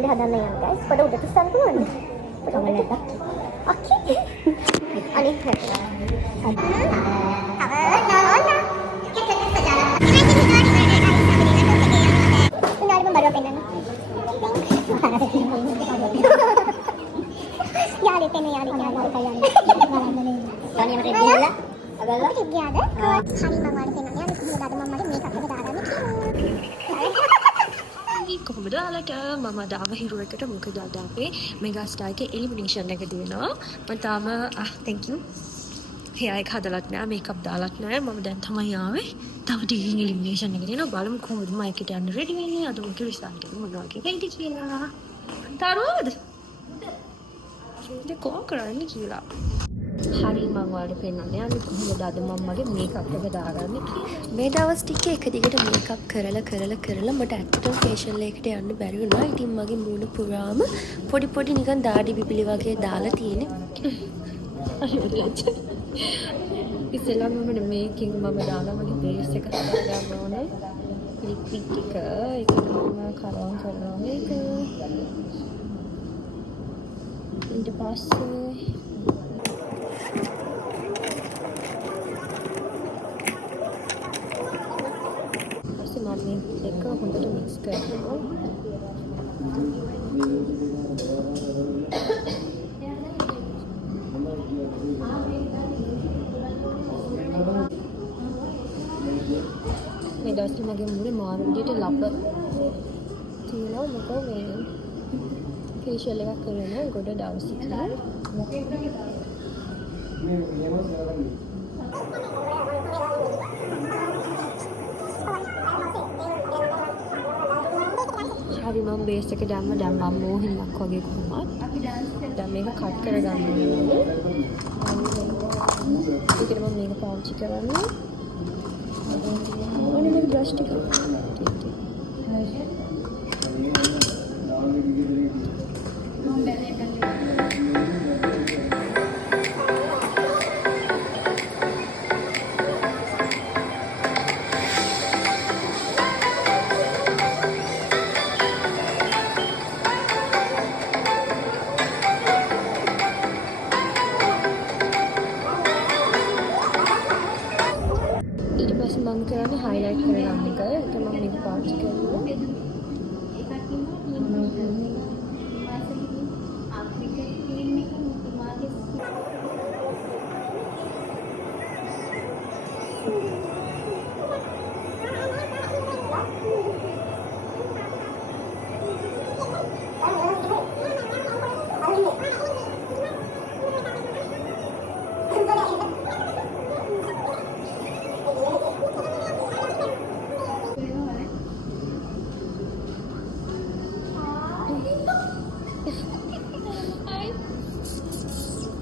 අපිට හදන්න යන්න guys. පොඩ උඩට තිස්සන්න පුළුවන්ද? පොඩ උඩට. ඔකේ. අනිත් පැත්ත. කොහොමද ඔයාලට මම දාව හිරුවකට මොකද අද අපේ මෙගා ස්ටාර් එකේ එලිමිනේෂන් එක දිනනවා මම තාම thank you hair එක හදලත් නෑ මේකප් දාලත් නෑ මම දැන් තමයි ආවේ තව ටිකකින් එලිමිනේෂන් එක දිනනවා බලමු කොහොමද මම එකට යන්න රෙඩි වෙන්නේ අද මොකද රිසල්ට් එක මොනවා කියලාද කියලා තාරුවද ඉතින් කොහොම කරන්නේ කියලා හරි මම ඔයාලට පෙන්නන්න යන්නේ කොහොමද අද මම මගේ මේකප් එක දාගන්නේ කියලා මේ දවස් ටිකේ එක දිගට මේකප් කරලා මට ඇත්තටම ෆේෂියල් එකකට යන්න බැරි වුණා. ඉතින් මගේ මූණ පුරාම පොඩි නිකන් දාඩි බිබිලි වගේ දාලා තියෙන්නේ. ඉතින්ලා මම මේකින් මම දාලා මගේ බේස් එක හදාගන්න ඕනේ. ලිප්ස්ටික් ටික ඒක මම කරවම් කරනවා මේක. ඊට පස්සේ එක හොඳට මික්ස් කරනවා. මේ දවස්වල මගේ මුරේ මාරු විදියට ලබ තියෙනවා මොකෝ මේ ෆේෂියල් එකක් කරන ගොඩ දවසක හරි මම බේස් එක දැම්ම දැන් මම මෝහිනියක් වගේ කොහොමද දැන් මේක කට් කරගන්න ඕනේ ඒකට මම මේක පාවිච්චි කරන්නේ ඕනේ මේක බ්‍රෂ් ටික මම කරන්නේ highlight කරගන්න එක. ඒක මම මේක පාවිච්චි කරනවා.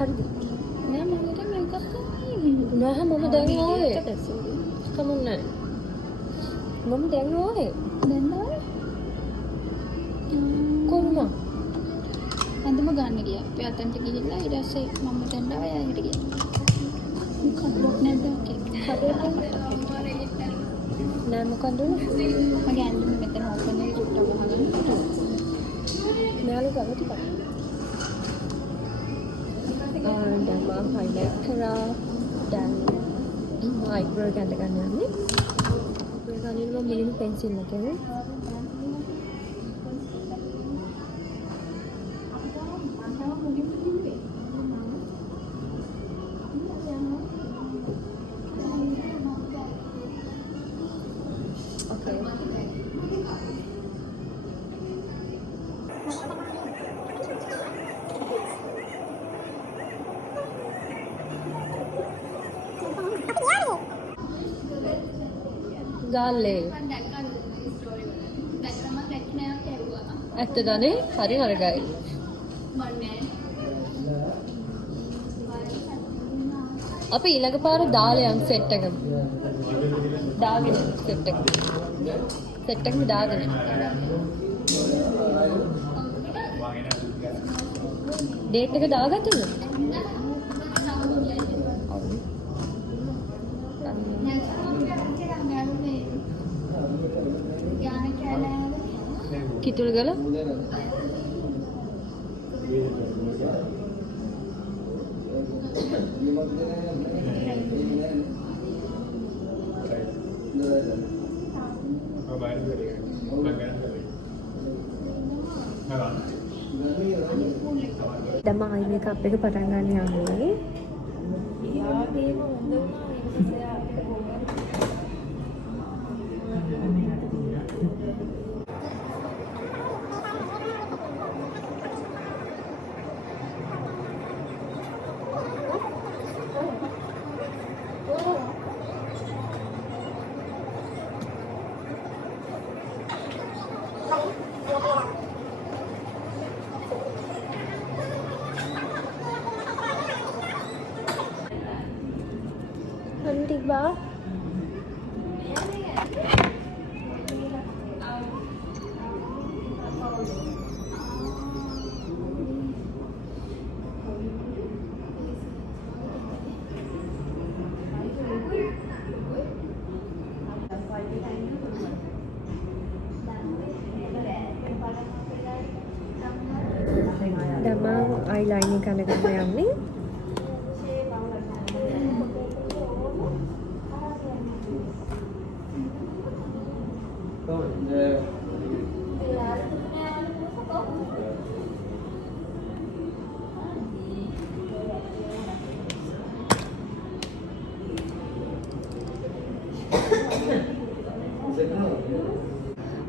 හරිද? නෑ මම දැන් මේකප් කරන්නේ. නෑ මම දැන් ආවේ. කමුන්නේ. මම දැන් ආවේ. දැන් ආවේ? කොහොමද? අඳුම ගන්න ගියා. අපි අතන්ට ගිහිල්ලා ඊට පස්සේ මම දැන් ආවේ යාට ගියා. මොකක්ද නැද්ද? නෑ මොකක්ද උනේ? මගේ ඇඳුම මෙතන ඕපන් එකේ චුට්ටක් වහගන්න. මෙයාලා ගාව ටිකක්. dan mom highlight කරා dan eyebrow එක අඳ ගන්න යන්නේ eyebrow ගන්න මම මුලින්ම pencil එකෙන් ගාල්ලේ ඇත්තදනේ හරි නරකයි අපි ඊළඟ පාර දාලා යන් සෙට් එක දාගෙන සෙට් එක දාගෙන ඩේට් එක දාගත්තද කිතුල් ගල දැන් ආයි මේකප් එක පටන් ගන්න යන්නේ. Cantik ba? Damang eyeliner ka na ganayan ni.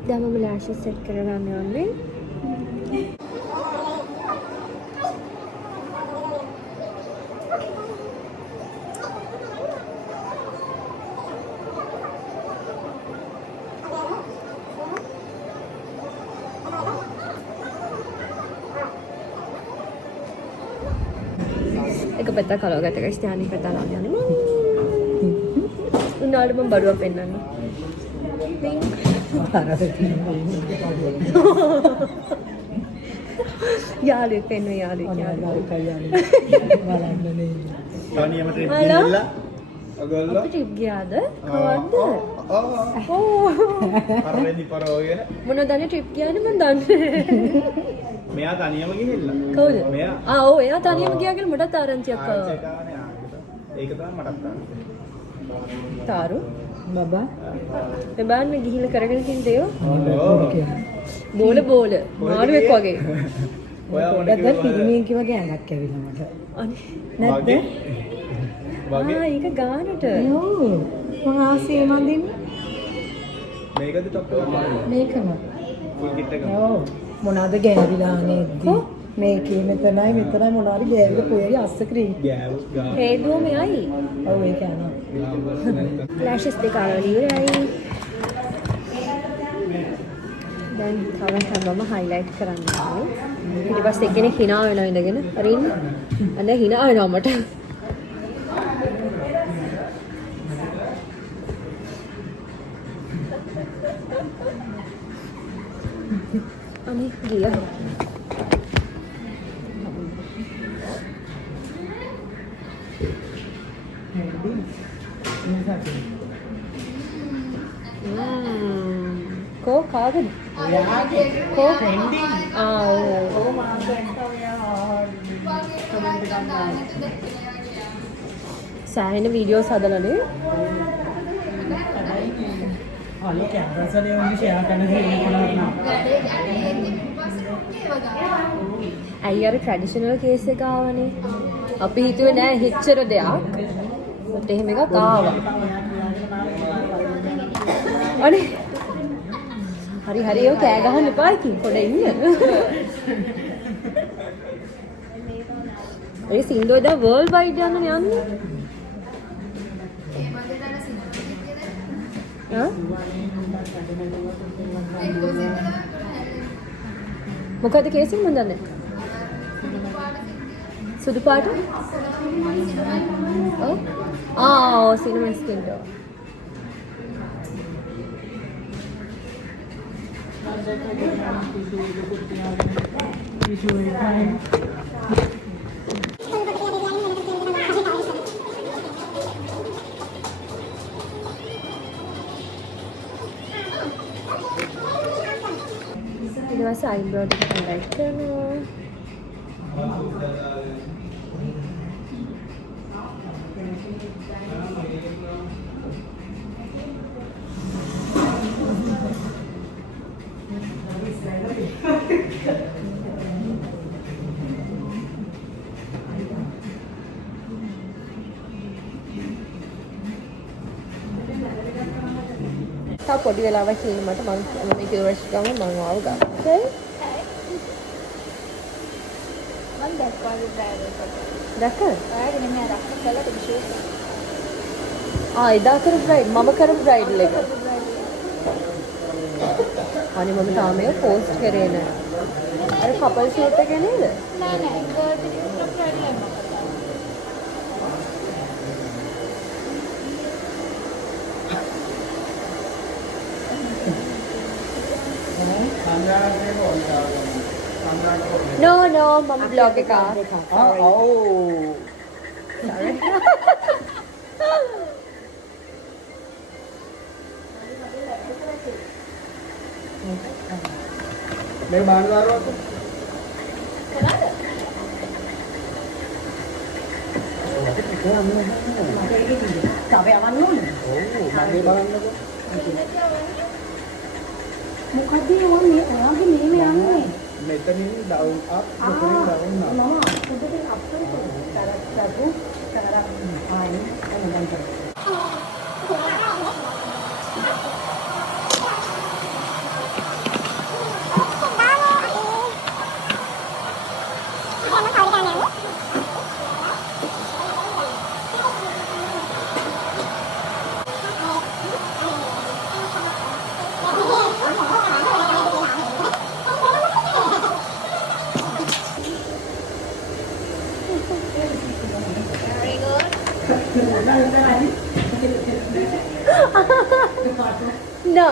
දැන් මම lashes set කරගන්න යන්නේ. එක පැත්තක් කලව ගත කරලා ස්ථානික පැත්ත ලාගෙන යන්නේ. උනාට මම බඩුවක් පෙන්නන්නේ. යාළුවෙක් පෙන්න යාළුවෙක් තනියම ට්‍රිප් ගිහිල්ලා ඔයගොල්ලෝ අපි ට්‍රිප් ගියාද? කවද්ද? පරරෙදි පරෝගෙන මොනවද ට්‍රිප් ගියානේ මම දන්නේ. මෙයා තනියම ගිහිල්ලා. කවුද? මෙයා. ඔව් එයා තනියම ගියා කියලා මටත් ආරංචියක් ආවා. ඒක තමයි මටත් ආවේ. තාරු බබා එබාන්න ගිහිල්ලා කරගෙන තියෙන දේව ඕ. බෝල මාළුවෙක් වගේ. ඔයා මොන දැන් කිව්වද? පිරිමියෙක් වගේ ඇඟක් ඇවිල්ලා මට අනේ නැද්ද? වගේ ඒක ගානට. ඔව් මම ආසේ මන්දින්නේ මේකද টොප් එක මේකම ෆුල් කිට් එක. ඔව් මොනවාද ගෑවිලා නේද්දි මේකේ මෙතනයි මොනවාරි ගෑවිලා පොයරි අස්ස ක්‍රීම් ගෑව් ගා. හේදුව මෙයයි. ඔව් ඒක යනවා lashes දෙක අරගෙන ඉවරයි. දැන් තව හැමෝම highlight කරන්න ඕනේ. ඊට පස්සේ එක්කෙනෙක් hina වෙනවා ඉඳගෙන. හරි ඉන්නේ. අන්න hina වෙනවා මට. අනේ ගියා. කෝ කාගද? කෝ සෑහෙන වීඩියෝස් හදලානේ. අලෝ කැමරාස් වලින් උන් ෂෙයා කරන දේ කොහොමද? ඇයි අර ට්‍රැඩිෂනල් කේස් එක ආවනේ. අපි හිතුවේ නෑ හිච්චර දෙයක්. ඒත් එහෙම එකක් ආවා. අනේ හරි ඔය කෑ ගහන්න එපා ඉතින් පොඩ ඉන්න. ඒ සින්දෝ දැන් වර්ල්ඩ් වයිඩ් යන්නේ. මොකද කේසින් මන් දන්නේ? සුදු පාට? ඔව්. Cinnamon skin tone. ඊට පස්සේ අයිබ්‍රෝ ටික හයිලයිට් කරනවා. තව පොඩි වෙලාවක් ඉන්න මට මම මේක ඉවරස් ගම මම ආව ගන්න. හරි? මම දැක්කා බ්‍රයිඩල් කොට. දැක්කද? ඔයාගෙන මම රක්ක කළා විශේෂ. එදා කරපු බ්‍රයිඩ් මම කරපු බ්‍රයිඩල් එක. අනේ මම තාම ඒක පෝස්ට් කරේ නෑ. අර කපල් ෂූට් එක නේද? නෑ නෑ ගර්ල් බ්‍රයිඩල් එක. No මම බ්ලොග් එක ඔව් sorry. මේක බානදාරුවක් තව යවන්න ඕනේ. ඔව් මගේ බලන්නකෝ මොකද යන්නේ? ඔයාගේ මේම යන්නේ. මෙතනින් ඩවුන් අප් මෙතනින් ඩවුන් අප් මම උඩට අප් කරලා ආයි එන්න ගන්න. No.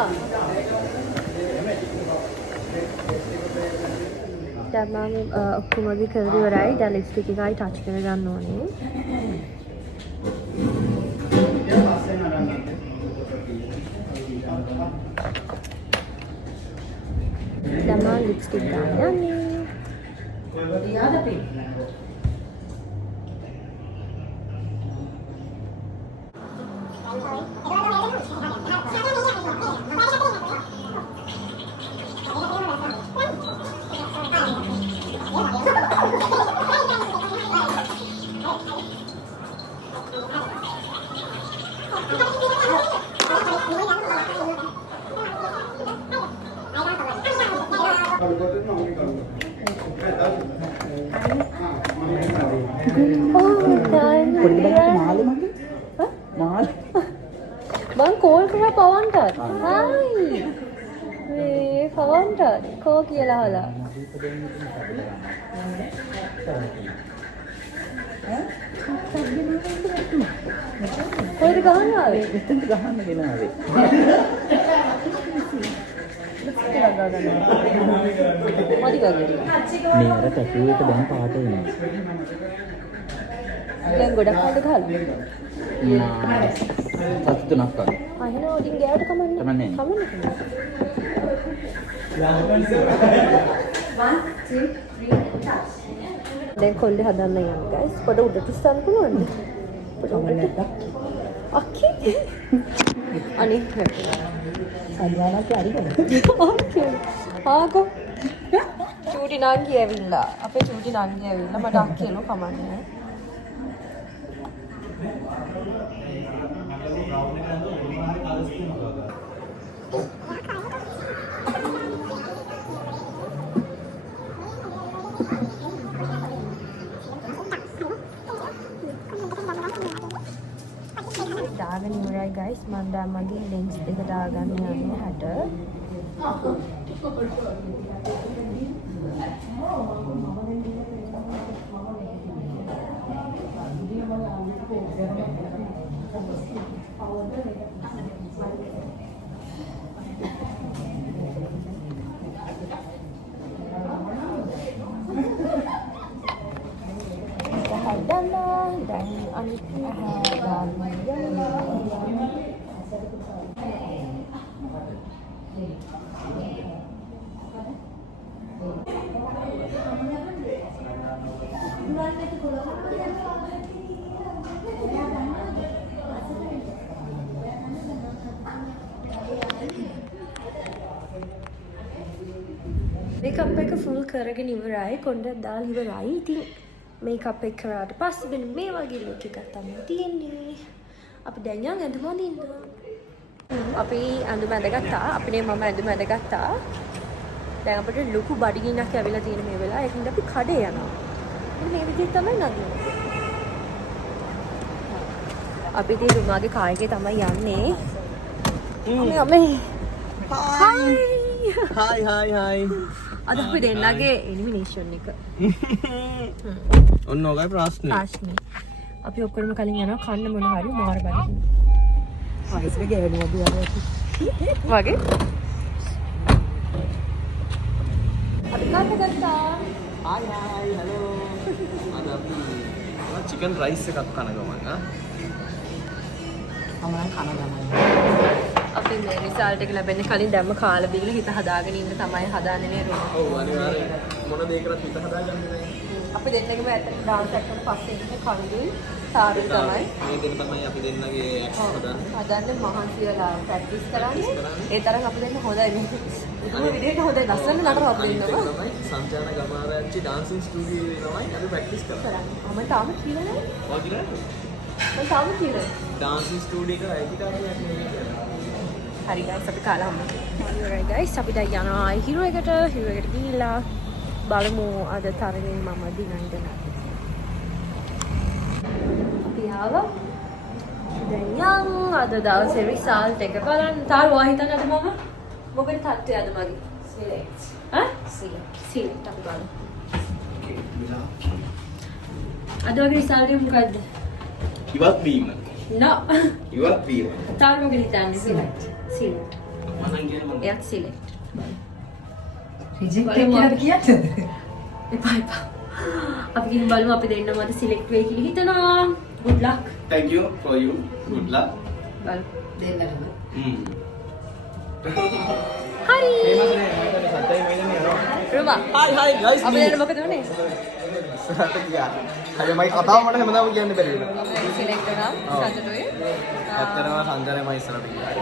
දැන් මම ඔක්කොමගේ කරලා ඉවරයි. දැන් ලිප්ස්ටික් එකයි ටච් කරගන්න ඕනේ. දැන් මම ලිප්ස්ටික් ගන්න යන්නේ. යාද පේ. Bang call කරා පවන්ටත්. හායි. මේ පවන්ටත් කෝ කියලා අහලා. කොහෙද ගහන්න ආවේ? මෙතෙන්ට ගහන්න ගෙනාවේ මදි ගාගෙන. මේ අර ටැටු එක දැන් පාට වෙනවා දැන් ගොඩක් කල්ද ගහලා. සත් තුනක් වගේ එහෙනම් ඔටින් ගෑවට කමන්නේ. කමන්නේ. කමන්නේ. 1 2 3 touch. දැන් කොල්ලේ හදන්න යන්න guys. පොඩ උඩට ඉස්සන්න පුළුවන්ද? පොඩ උඩට. අක්කි. අනේ. අනිවාර්යයෙන් හරි ඕකේ. ආගෝ. චූටි නංගි ඇවිල්ලා. අපේ චූටි නංගි ඇවිල්ලා මට අක්කියලු කමන්නේ. දාගෙන ඉවරයි guys. මම දැන් මගේ lens එක දාගන්න යන්නේ හැට. Dan anik මේකප් එක ෆුල් කරගෙන ඉවරයි. කොණ්ඩයක් දාලා ඉවරයි. ඉතින් මේකප් එක කරාට පස්සේ මෙන්න මේ වගේ ලුක් එකක් තමයි තියෙන්නේ. අපි දැන් යන් ඇඳුම අඳින්න. අපි ඇඳුම ඇඳගත්තා. අපේ මම ඇඳුම ඇඳගත්තා. දැන් අපිට ලොකු බඩගින්නක් ඇවිල්ලා තියෙන මේ වෙලාව. ඒකින්ද අපි කඩේ යනවා. ඉතින් මේ විදිහට තමයි නගින්නේ. අපි ඉතින් රුමාගේ කායකේ තමයි යන්නේ. අම්මේ. හායි අද අපි දෙන්නගේ එලිමිනේෂන් එක. ඔන්න ඔයගයි ප්‍රශ්නේ. අපි ඔක්කොම කලින් යනවා කන්න මොන හරි මාර බඩගින්න. වයසක ගෑනුවද වගේ. අපි කන්න ගත්තා. Hi hello. අද අපි චිකන් රයිස් එකක් කන ගමන් අපි මේ රිසල්ට් එක ලැබෙන්නේ කලින් දැම්ම කාලා බීලා හිත හදාගෙන ඉන්න තමයි හදාන්නේ නේ රුම. ඔව් අනිවාර්යෙන් මොන දෙයකටත් හිත හදාගන්නේ නැහැ. අපි දෙන්නගේම ඇත්තට ඩාන්ස් එක්කම පස්සේ ඉන්නේ කණුදුයි සාරුයි තමයි. මේ දෙන්න තමයි අපි දෙන්නගේ ඇක්ට් හදන්නේ. හදන්නේ මහන්සි වෙලා ප්‍රැක්ටිස් කරන්නේ. ඒ තරම් අපි දෙන්න හොඳයි මේ. මුදුම විදියට හොඳයි ලස්සන නටනවා අපි දෙන්නම. තමයි සංජාන ගමාරච්චි ඩාන්සින් ස්ටුඩියෝ තමයි අපි ප්‍රැක්ටිස් කරන්නේ. මම තාම කියලා නෑ. ඔයගින මම තාම කියලා. ඩාන්සින් ස්ටුඩියෝ එක අයිතිකාරයක් නෙවෙයි. හරි ගයිස් අපි කාලා හම්බ. හරි ගයිස් අපි දැන් යනවා හිරු එකට ගිහිල්ලා බලමු අද තරගෙන් මම දිනයිද නැද්ද. අපි ආවා. දැන් යන් අද දවසේ රිසල්ට් එක බලන්න. තාරුවා හිතන්නේ අද මම මොකද තත්ත්වය අද මගේ? සිලෙක්ට්. සිලෙක්ට් අපි බලමු. අද වගේ රිසල්ට් එක මොකද්ද? ඉවත් වීම. නෝ. ඉවත් වීම. තාරුවා හිතන්නේ සිලෙක්ට්. සිලෙක්ට්. මම කියන්නේ එයත් සිලෙක්ට්. රිජෙක්ට් කියලා කියන්නද? එපා. අපි ගිහින් බලමු අපි දෙන්නම අද සිලෙක්ට් වෙයි කියලා හිතනවා. good luck. thank you for you good luck බලමු. දෙන්නම. හරි. මේ මාසේ මම සද්දයි මේ දෙන්නේ යනවා. රුමා. hi guys අපි දෙන්න මොකද උනේ? ඉස්සරහට ගියා. හරි මගේ කතාව මට හැමදාම කියන්න බැරි වෙනවා. සිලෙක්ට් වුණා සතුටුයි. ඇත්තටම සංජානය මම ඉස්සරහට ගියා.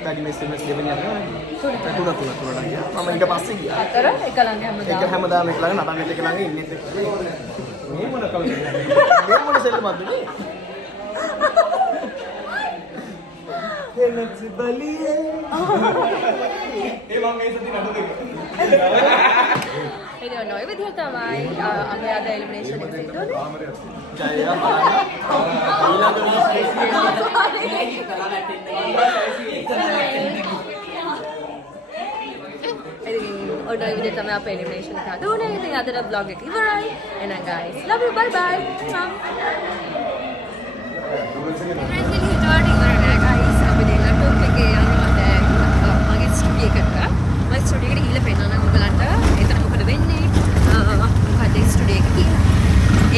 ඩැඩි SMS දෙවෙනි යනවා. තුනට ගියා. මම ඊට පස්සේ ගියා. හතර එක ළඟ ඒක හැමදාම. හැමදාම එක ළඟ නටන්නෙත් එක ළඟ ඉන්නෙත් එක ළඟ. මේ මොන කවුද? මේ මොන සෙල්ලමක්ද මේ? එනක්ස් බලියේ. ඒ මම මේ සති නඩු දෙක. ඒ නෝයි විදිහ තමයි අපි අද එලිමිනේෂන් එක සිද්ධ වුනේ. ජයයා බලන්න. ඔන්න ඔය විදිහ තමයි අපේ එලිමිනේෂන් එක දුන්නේ. ඉතින් අදට vlog එක ඉවරයි. එහෙනම් guys love you bye bye. අපි දෙන්න ටොප් එකේ යනවා දැන් මගේ ස්ටුඩියෝ එකට. මගේ ස්ටුඩියෝ එකට ගිහලා පෙන්නන්න ඔයගලන්ට එතන මොකද වෙන්නේ? මොකද ස්ටුඩියෝ එක කියලා.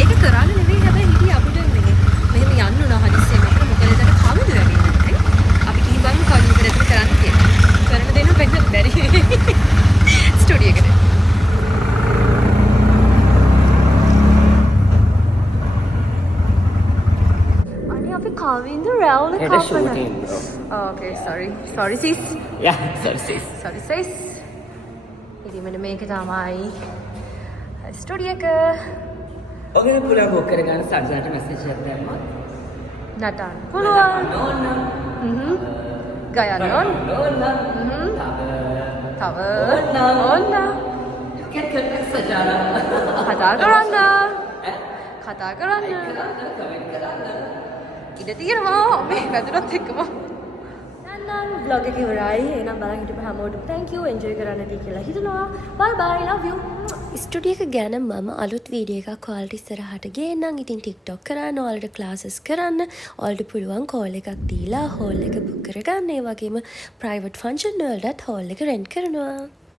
ඒක කරන්න නෙවෙයි හැබැයි හිටියේ අපිට මෙහෙම යන්න උනා හදිස්සියෙම මොකද එතන කවුද වැඩි අපි කිව්වම කවුද මෙතන කරන්න කියලා. කරන්න දෙන්න වෙන්න බැරි. ස්ටුඩියෝ එකට. අනේ අපි කවින්ද රැවුල කපන. Okay sorry sis. Yeah, sorry sis. ඉතින් මෙන්න මේක තමයි ස්ටුඩියෝ එක. ඔගේ පුළා බොක් කරගන්න සංජානට මැසේජ් එකක් දැම්මා. නටන්න පුළුවන්. ගයන්න ඕන. තව ඕන්න. කතා කරන්න. ඉඩ තියෙනවා මේ වැදුරත් එක්කම. නම් vlog එක ඉවරයි. එහෙනම් බලන් හිටපු හැමෝටම thank you enjoy කරන්න දී කියලා හිතනවා. bye bye love you. Studio එක ගැන මම අලුත් වීඩියෝ එකක් ඔයාලට ඉස්සරහට ගේන්නම්. ඉතින් TikTok කරන්න, ඔයාලට classes කරන්න, ඔයාලට පුළුවන් call එකක් දීලා hall එක book කරගන්න. ඒ වගේම private function වලටත් hall එක rent කරනවා.